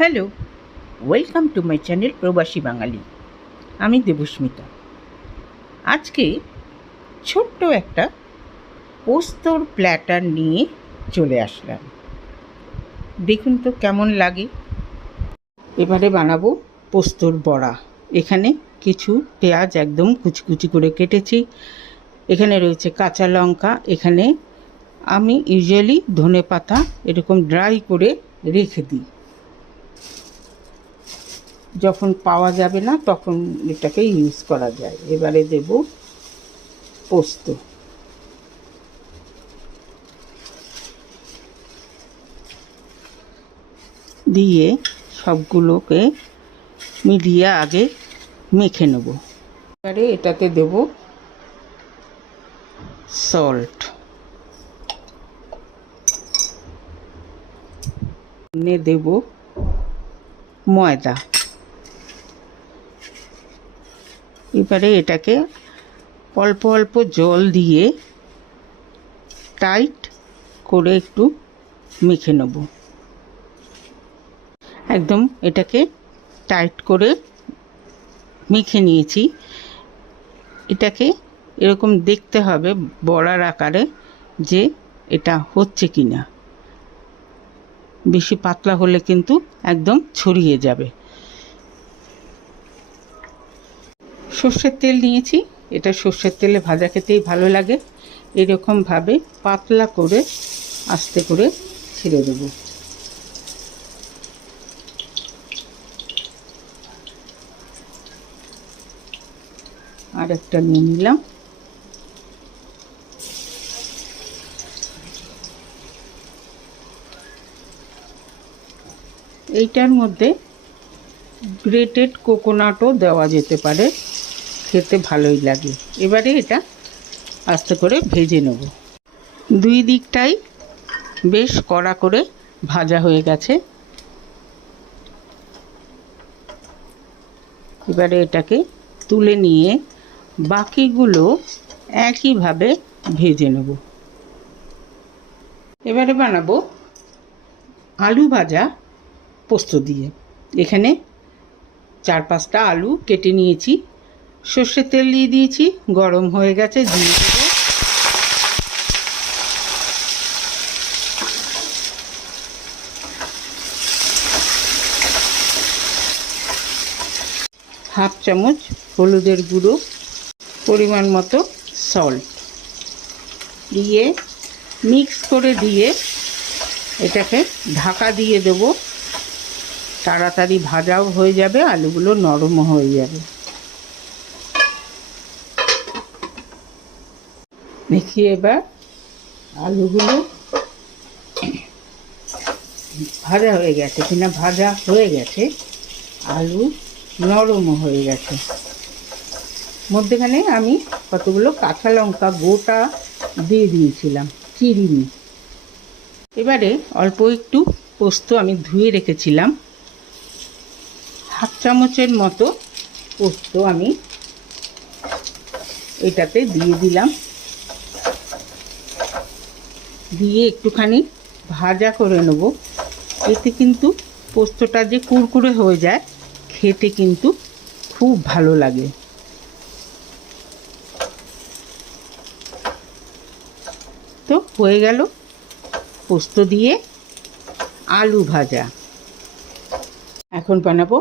Hello, welcome to my channel প্রবাসী বাঙালি। আমি দেবস্মিতা। আজকে ছোট্ট একটা পোস্তর প্ল্যাটার নিয়ে চলে আসলাম। দেখুন তো কেমন লাগে। এবারে বানাবো পোস্তর বড়া। এখানে কিছু পেঁয়াজ একদম কুচি কুচি করে কেটেছি। এখানে রয়েছে কাঁচা লঙ্কা। এখানে আমি ইউজুয়ালি ধনেপাতা এরকম ড্রাই করে রেখে দিই, যখন পাওয়া যাবে না তখন এটাকে ইউজ করা যায়। এবারে দেব পোস্ত, দিয়ে সবগুলোকে মিলিয়ে আগে মেখে নেব। এবারে এটাতে দেব সল্ট, দেব ময়দা। এবারে এটাকে অল্প অল্প জল দিয়ে টাইট করে একটু মেখে নেব। একদম এটাকে টাইট করে মেখে নিয়েছি। এটাকে এরকম দেখতে হবে বড়ার আকারে যে এটা হচ্ছে কি না। বেশি পাতলা হলে কিন্তু একদম ছড়িয়ে যাবে। সর্ষের তেল নিয়েছি, এটা সর্ষের তেলে ভাজা খেতেই ভালো লাগে। এরকমভাবে পাতলা করে আস্তে করে ছেড়ে দেব। আর একটা নিয়ে নিলাম। এইটার মধ্যে গ্রেটেড কোকোনাটও দেওয়া যেতে পারে, খেতে ভালোই লাগে। এবারে এটা আস্তে করে ভেজে নেব। দুই দিকটাই বেশ কড়া করে ভাজা হয়ে গেছে। এবারে এটাকে তুলে নিয়ে বাকিগুলো একইভাবে ভেজে নেব। এবারে বানাবো আলু ভাজা পোস্ত দিয়ে। এখানে 4-5টা আলু কেটে নিয়েছি। সর্ষের তেল দিয়ে দিয়েছি, গরম হয়ে গেছে। দিয়ে দেবো হাফ চামচ হলুদের গুঁড়ো, পরিমাণ মতো সল্ট দিয়ে মিক্স করে দিয়ে এটাকে ঢাকা দিয়ে দেব। তাড়াতাড়ি ভাজাও হয়ে যাবে, আলুগুলো নরমও হয়ে যাবে। দেখি এবার আলুগুলো ভাজা হয়ে গেছে কিনা। ভাজা হয়ে গেছে, আলু নরমও হয়ে গেছে। মধ্যেখানে আমি কতগুলো কাঁচা লঙ্কা গোটা দিয়ে দিয়েছিলাম, চিরিনি। এবারে অল্প একটু পোস্ত আমি ধুয়ে রেখেছিলাম, হাফ চামচের মতো পোস্ত আমি এটাতে দিয়ে দিলাম। দিয়ে একটুখানি ভাজা করে নেব। এতে কিন্তু পোস্তটা যে কুরকুরে হয়ে যায়, খেতে কিন্তু খুব ভালো লাগে। তো হয়ে গেল পোস্ত দিয়ে আলু ভাজা। এখন বানাবো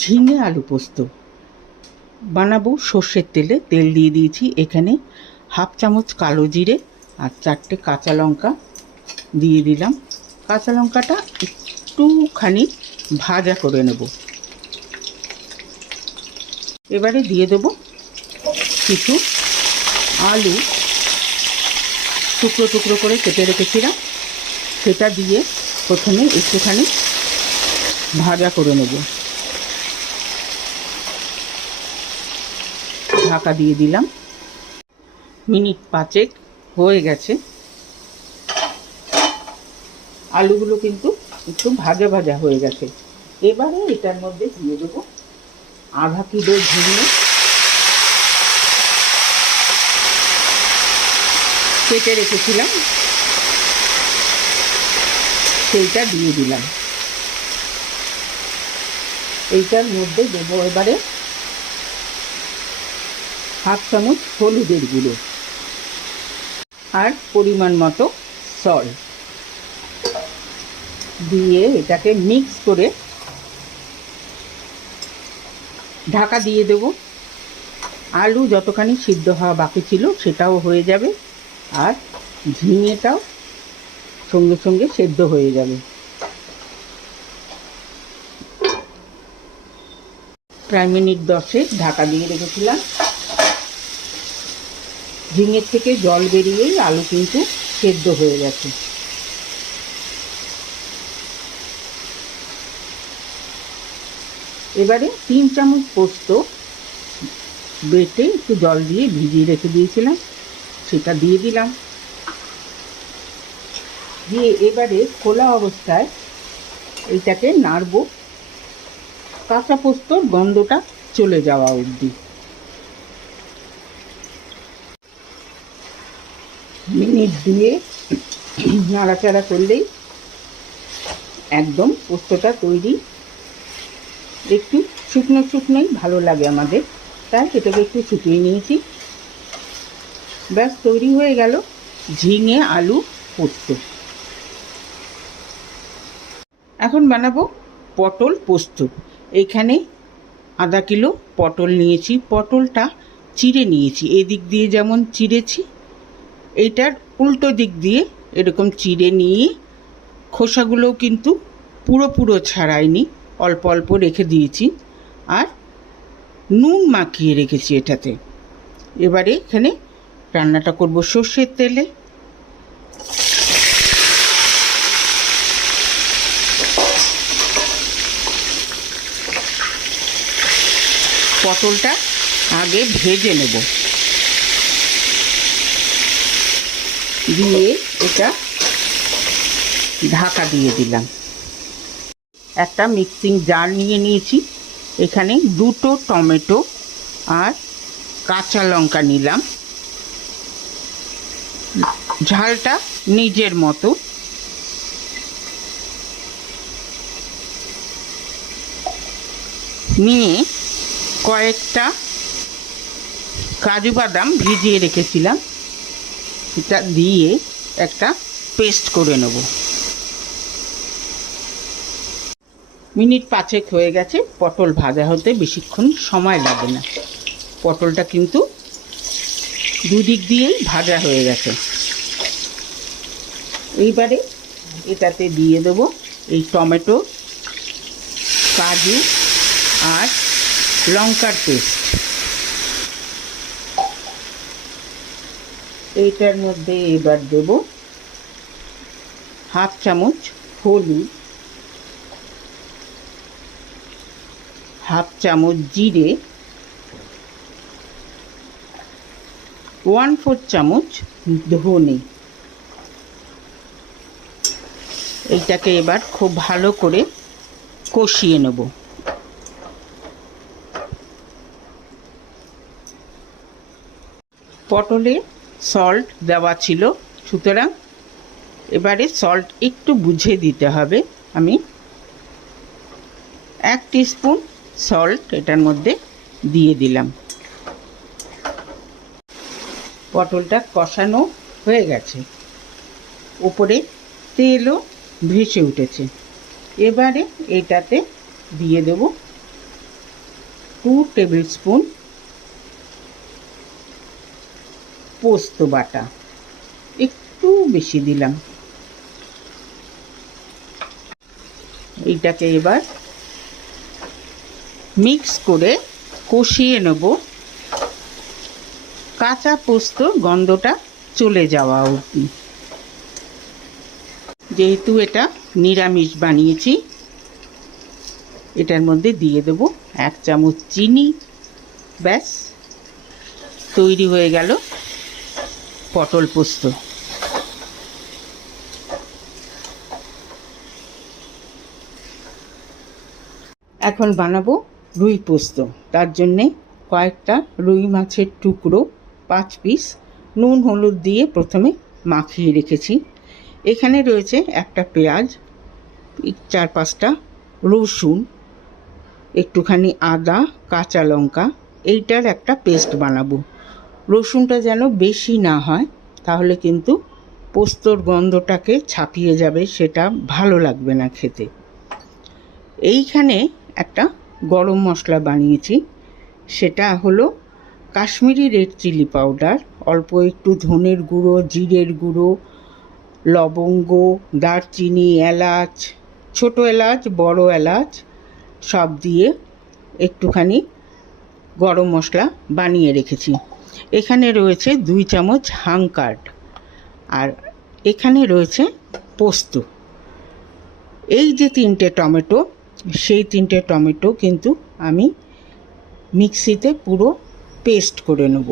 ঝিঙে আলু পোস্ত। বানাবো সর্ষের তেলে। তেল দিয়ে দিয়েছি। এখানে হাফ চামচ কালো জিরে আর 4টে কাঁচা লঙ্কা দিয়ে দিলাম। কাঁচা লঙ্কাটা একটুখানি ভাজা করে নেব। এবারে দিয়ে দেব কিছু আলু টুকরো টুকরো করে কেটে রেখেছিলাম, সেটা দিয়ে প্রথমে একটুখানি ভাজা করে নেব। ঢাকা দিয়ে দিলাম। মিনিট 5 হয়ে গেছে। আলুগুলো কিন্তু একটু ভাজা ভাজা হয়ে গেছে। এবারে এটার মধ্যে দিয়ে দেবো আধা কিলো ঝিঙে কেটে রেখেছিলাম, সেইটা দিয়ে দিলাম। এইটার মধ্যে দেবো এবারে হাফ চামচ হলুদের গুঁড়ো আর পরিমাণ মতো সল্ট দিয়ে এটাকে মিক্স করে ঢাকা দিয়ে দেব। আলু যতখানি সিদ্ধ হওয়া বাকি ছিল সেটাও হয়ে যাবে, আর ঝিঙেটাও সঙ্গে সঙ্গে সেদ্ধ হয়ে যাবে। প্রায় মিনিট 10 ঢাকা দিয়ে রেখেছিলাম। ঝিঙের থেকে জল বেরিয়েই আলু কিন্তু সেদ্ধ হয়ে গেছে। এবারে 3 চামচ পোস্ত বেটে একটু জল দিয়ে ভিজিয়ে রেখে দিয়েছিলাম, সেটা দিয়ে দিলাম। দিয়ে এবারে খোলা অবস্থায় এইটাকে নাড়বো কাঁচা পোস্তর গন্ধটা চলে যাওয়া অবধি। মিনিট দিয়ে নাড়াচাড়া করলেই একদম পোস্তটা তৈরি। একটু শুকনো শুকনোই ভালো লাগে আমাদের, তাই এটাকে একটু শুকিয়ে নিয়েছি। ব্যাস তৈরি হয়ে গেল ঝিঙে আলু পোস্ত। এখন বানাবো পটল পোস্ত। এইখানে আধা কিলো পটল নিয়েছি। পটলটা চিড়ে নিয়েছি, এদিক দিয়ে যেমন চিড়েছি এইটার উল্টো দিক দিয়ে এরকম চিড়ে নিয়ে খোসাগুলোও কিন্তু পুরো ছাড়াইনি, অল্প অল্প রেখে দিয়েছি। আর নুন মাখিয়ে রেখেছি এটাতে। এবারে এখানে রান্নাটা করব সর্ষের তেলে। পটলটা আগে ভেজে নেব, দিয়ে এটা ঢাকা দিয়ে দিলাম। একটা মিক্সিং জার নিয়ে নিয়েছি, এখানে 2টো টমেটো আর কাঁচা লঙ্কা নিলাম। ঝালটা নিজের মতো। নিয়ে কয়েকটা কাজু বাদাম ভিজিয়ে রেখেছিলাম, এটা দিয়ে একটা পেস্ট করে নেব। মিনিট 5 হয়ে গেছে। পটল ভাজা হতে বেশিক্ষণ সময় লাগে না। পটলটা কিন্তু দুদিক দিয়েই ভাজা হয়ে গেছে। এইবারে এটাতে দিয়ে দেবো এই টমেটো, কাজু আর লঙ্কার পেস্ট। এইটার মধ্যে এবার দেব হাফ চামচ হলুদ, হাফ চামচ জিরে, 1/4 চামচ ধনে। এইটাকে এবার খুব ভালো করে কষিয়ে নেব। পটলে সল্ট দেওয়া ছিল, সুতরাং এবারে সল্ট একটু বুঝে দিতে হবে। আমি 1 টিস্পুন সল্ট এটার মধ্যে দিয়ে দিলাম। পটলটা কষানো হয়ে গেছে, উপরে তেলও ভেসে উঠেছে। এবারে এটাতে দিয়ে দেব 2 টেবিল স্পুন পোস্ত বাটা, একটু বেশি দিলাম। এইটাকে এবার মিক্স করে কষিয়ে নেব, কাঁচা পোস্তর গন্ধটা চলে যাওয়া অবধি। যেহেতু এটা নিরামিষ বানিয়েছি, এটার মধ্যে দিয়ে দেব 1 চামচ চিনি। ব্যাস তৈরি হয়ে গেল পটল পোস্ত। এখন বানাবো রুই পোস্ত। তার জন্যে কয়েকটা রুই মাছের টুকরো 5 পিস নুন হলুদ দিয়ে প্রথমে মাখিয়ে রেখেছি। এখানে রয়েছে একটা পেঁয়াজ, 4-5টা রসুন, একটুখানি আদা, কাঁচা লঙ্কা, এইটার একটা পেস্ট বানাবো। রসুনটা যেন বেশি না হয়, তাহলে কিন্তু পোস্তর গন্ধটাকে ছাপিয়ে যাবে, সেটা ভালো লাগবে না খেতে। এইখানে একটা গরম মশলা বানিয়েছি, সেটা হলো কাশ্মীরি রেড চিলি পাউডার, অল্প একটু ধনের গুঁড়ো, জিরের গুঁড়ো, লবঙ্গ, দারচিনি, এলাচ, ছোটো এলাচ, বড় এলাচ সব দিয়ে একটুখানি গরম মশলা বানিয়ে রেখেছি। এখানে রয়েছে 2 চামচ হাংকার্ড, আর এখানে রয়েছে পোস্ত। এই যে 3টে টমেটো, সেই 3টে টমেটো কিন্তু আমি মিক্সিতে পুরো পেস্ট করে নেব।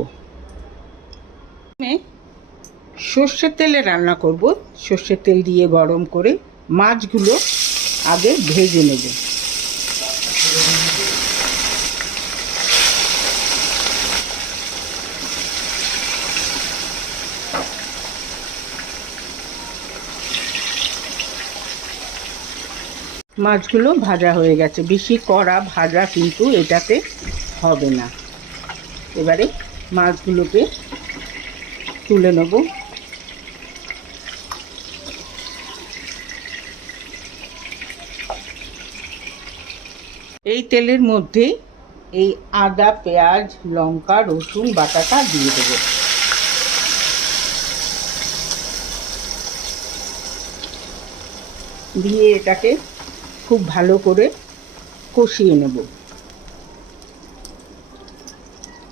সর্ষের তেলে রান্না করব। সর্ষের তেল দিয়ে গরম করে মাছগুলো আগে ভেজে নেব। মাছগুলো ভাজা হয়ে গেছে, বেশি কড়া ভাজা কিন্তু এটাতে হবে না। এবারে মাছগুলোকে তুলে নেব। এই তেলের মধ্যে এই আদা, পেঁয়াজ, লঙ্কা, রসুন বাটাটা দিয়ে দেব। দিয়ে এটাকে খুব ভালো করে কষিয়ে নেব।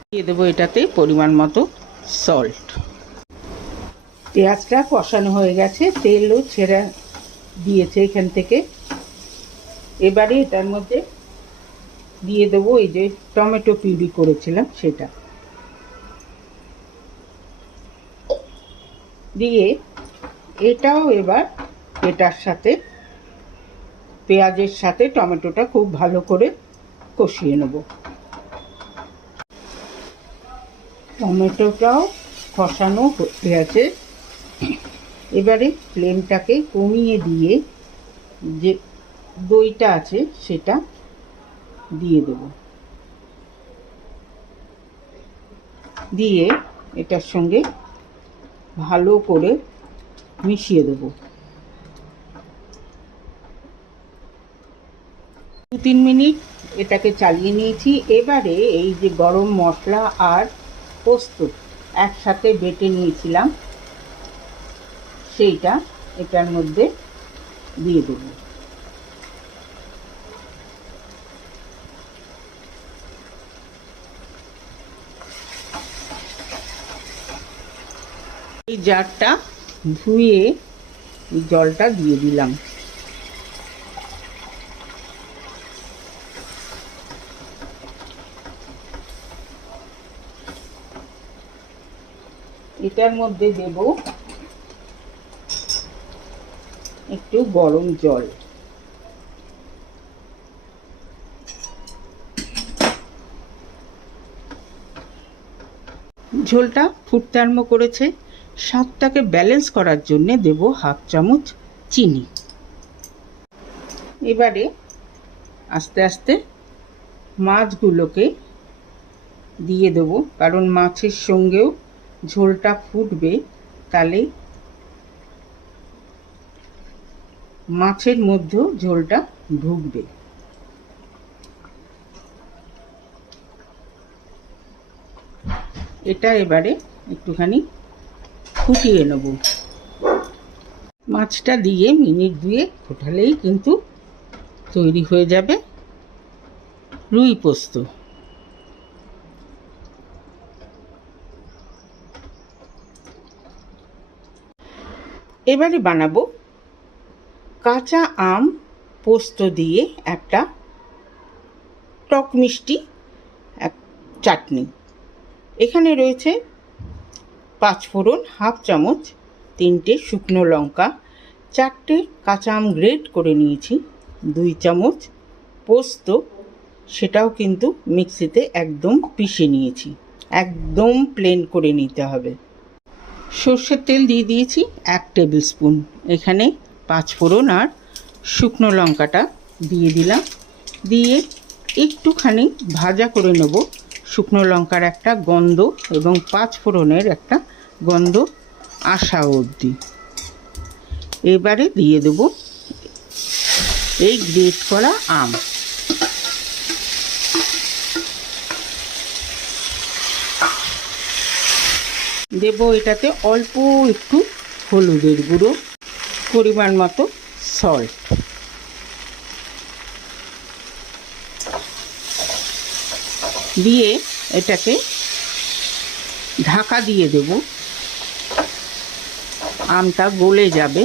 দিয়ে দেবো এটাতে পরিমাণ মতো সল্ট। পেঁয়াজটা কষানো হয়ে গেছে, তেলও ছেড়ে দিয়েছে এখান থেকে। এবারে এটার মধ্যে দিয়ে দেবো এই যে টমেটো পিউরি করেছিলাম সেটা দিয়ে, এটাও এবার এটার সাথে পেঁয়াজের সাথে টমেটোটা খুব ভালো করে কষিয়ে নেব। টমেটোটাও কষানো হয়ে গেছে। এবারে ফ্লেমটাকে কমিয়ে দিয়ে যে দইটা আছে সেটা দিয়ে দেব। দিয়ে এটার সঙ্গে ভালো করে মিশিয়ে দেব। 2-3 মিনিট এটাকে চালিয়ে নিয়েছি। এবারে এই যে গরম মশলা আর পোস্ত একসাথে বেটে নিয়েছিলাম, সেইটা এটার মধ্যে দিয়ে দেব। এই জারটা ধুয়ে জলটা দিয়ে দিলাম। এটার মধ্যে দেব একটু গরম জল। ঝোলটা ফুটতে আরম্ভ করেছে। স্বাদটাকে ব্যালেন্স করার জন্য দেব 1/2 চামচ চিনি। এবারে আস্তে আস্তে মাছগুলোকে দিয়ে দেব, কারণ মাছের সঙ্গেও ঝোলটা ফুটবে, তাহলে মাছের মধ্যেও ঝোলটা ঢুকবে। এটা এবারে একটুখানি ফুটিয়ে নেব। মাছটা দিয়ে মিনিট 2 ফোটালেই কিন্তু তৈরি হয়ে যাবে রুই পোস্ত। এবারে বানাবো কাঁচা আম পোস্ত দিয়ে একটা টক মিষ্টি এক চাটনি। এখানে রয়েছে 5 ফোড়ন, 1/2 চামচ, 3টে শুকনো লঙ্কা, 4টে কাঁচা আম গ্রেট করে নিয়েছি, 2 চামচ পোস্ত, সেটাও কিন্তু মিক্সিতে একদম পিষে নিয়েছি, একদম প্লেন করে নিতে হবে। সর্ষের তেল দিয়ে দিয়েছি 1 টেবিল স্পুন। এখানে 5 ফোড়ন আর শুকনো লঙ্কাটা দিয়ে দিলাম। দিয়ে একটুখানি ভাজা করে নেব, শুকনো লঙ্কার একটা গন্ধ এবং 5 ফোড়নের একটা গন্ধ আসা অবধি। এবারে দিয়ে দেব এই গ্রেট করা আম। দেব এটাতে অল্প একটু হলুদের গুঁড়ো, পরিমাণ মতো সল্ট। দিয়ে এটাকে ঢাকা দিয়ে দেব, আমটা গলে যাবে।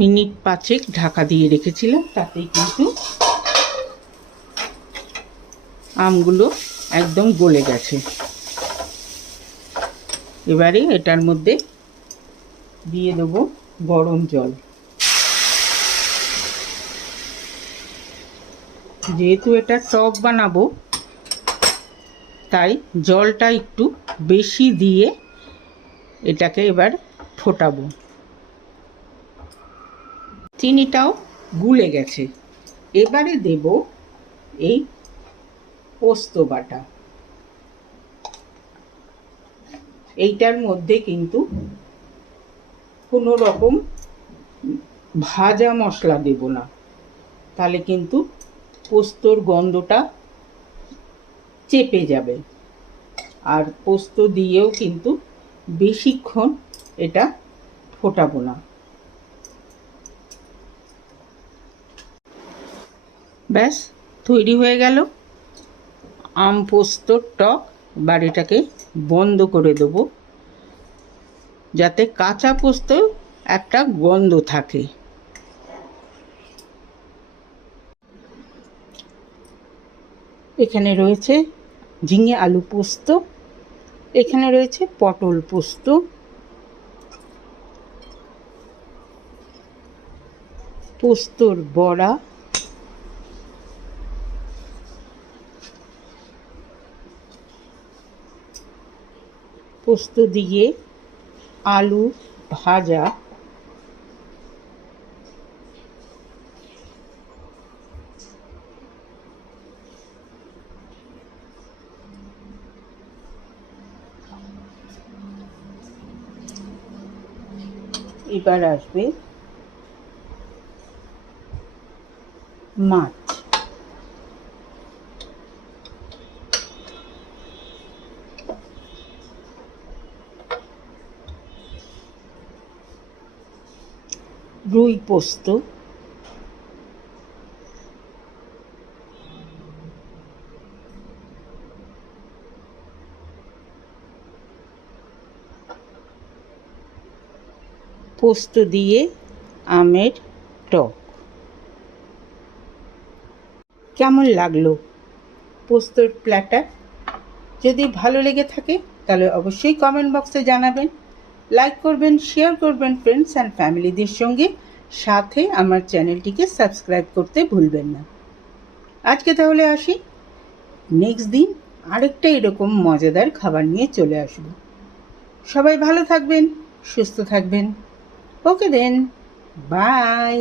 মিনিট 5 ঢাকা দিয়ে রেখেছিলাম, তাতেই কিন্তু আমগুলো একদম গলে গেছে। এবারে এটার মধ্যে দিয়ে দেব গরম জল। যেহেতু এটা টক বানাবো, তাই জলটা একটু বেশি দিয়ে এটাকে এবার ফোটাবো। চিনিটাও গুলে গেছে। এবারে দেব এই পোস্ত বাটা। এইটার মধ্যে কিন্তু কোনো রকম ভাজা মশলা দেব না, তাহলে কিন্তু পোস্তর গন্ধটা চেপে যাবে। আর পোস্ত দিয়েও কিন্তু বেশিক্ষণ এটা ফোটাবো না। ব্যাস তৈরি হয়ে গেল আম পোস্তর টক। এবার এটাকে বন্ধ করে দেবো, যাতে কাঁচা পোস্ত একটা গন্ধ থাকে। এখানে রয়েছে ঝিঙে আলু পোস্ত, এখানে রয়েছে পটল পোস্ত, পোস্তর বড়া, পোস্ত দিয়ে আলু ভাজা, এবার আসবে মাছ। রুই পোস্ত, পোস্ত দিয়ে আমের টক। কেমন লাগলো পোস্তর প্ল্যাটার? যদি ভালো লেগে থাকে তাহলে অবশ্যই কমেন্ট বক্সে জানাবেন, লাইক করবেন, শেয়ার করবেন ফ্রেন্ডস অ্যান্ড ফ্যামিলিদের সঙ্গে, সাথে আমার চ্যানেলটিকে সাবস্ক্রাইব করতে ভুলবেন না। আজকে তাহলে আসি, নেক্সট দিন আরেকটা এরকম মজাদার খাবার নিয়ে চলে আসবো। সবাই ভালো থাকবেন, সুস্থ থাকবেন। ওকে দেন, বাই।